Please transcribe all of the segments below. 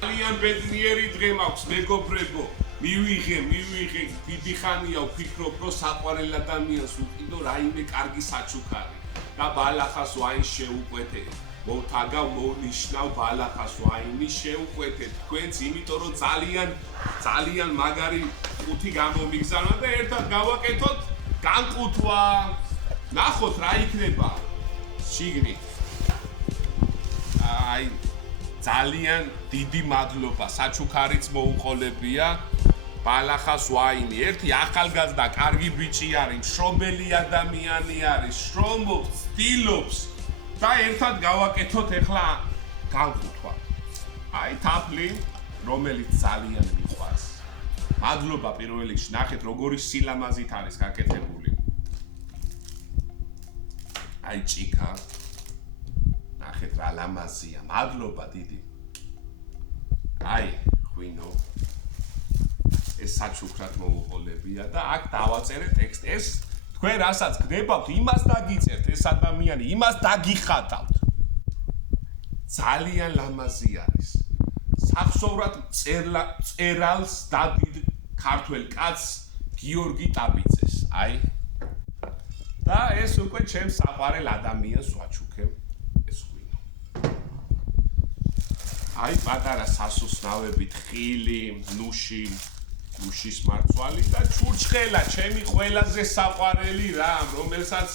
ძალიან ბედნიერი დღე მაქვს მეგობრებო. მივიღე, დიდი ხანია ვფიქრობ, რომ საყვარელ ადამიანს უყიდო რაიმე კარგი საჩუქარი და ბალახას ვაინ შეუყვეთე. მოვთაგავ მოვნიშნავ ბალახას ვაინი შეუყვეთე თქვენც, იმიტომ რომ ძალიან მაგარი ყუთი გამომიგზავნა და ერთად გავაკეთოთ განყუთვა. ნახოთ რა იქნება შიგნით. აი ძალიან დიდი მადლობა, საჩუქარიც მოუყოლებია. ბალახას ვაინი, ერთი ახალგაზრდა კარგი ბიჭი არის, მშრომელი ადამიანი არის, შრომობს, ცდილობს და ერთად გავაკეთოთ ახლა განყუთვა. აი თაფლი, რომელიც ძალიან მიყვარს. მადლობა პირველ რიგში, ნახეთ როგორი სილამაზით არის გაკეთებული. აი ჭიქა. ნახეთ რა ლამაზია. მადლობა დიდი. აი ღვინო. ეს საჩუქრად მოუყოლებია და აქ დავაწერე ტექსტი. ეს თქვენ რასაც გდებავთ, იმას დაგიწერთ, ეს ადამიანი იმას დაგიხატავთ. ძალიან ლამაზი არის. სახსოვრად წერალს დადიდ ქართველ კაცს გიორგი ტაბიძეს. აი და ეს უკვე ჩემს საყვარელ ადამიანს ვაჩუქებ ეს ღვინო. აი პატარა სასუსნავებით ხილი, ნუშის მარცვალი და ჩურჩხელა, ჩემი ყველაზე საყვარელი რამ, რომელსაც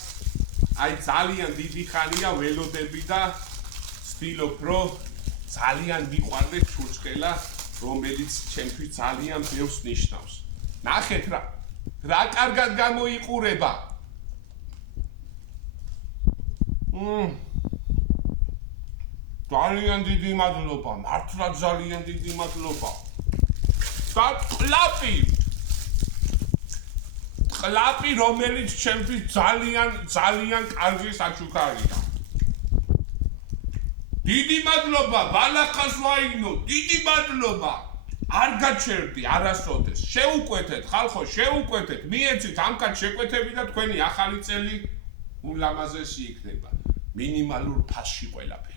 აი ძალიან დიდი ხანია ველოდები და ვცდილობ, რომ ძალიან მიყვარდეს ჩურჩხელა, რომელიც ჩემთვის ძალიან ბევრს ნიშნავს. ნახეთ რა კარგად გამოიყურება. ძალიან დიდი მადლობა, მართლა ძალიან დიდი მადლობა. და ყლაპი, რომელიც ჩემთვის ძალიან კარგი საჩუქარია. დიდი მადლობა, ბალახას ვაინო, დიდი მადლობა. არ გაჩერდი არასოდეს. შეუკვეთეთ, ხალხო, შეუკვეთეთ, მიეცით ამკაც შეკვეთები და თქვენი ახალი წელი ულამაზესი იქნება. მინიმალურ ფასში ყველაფერი.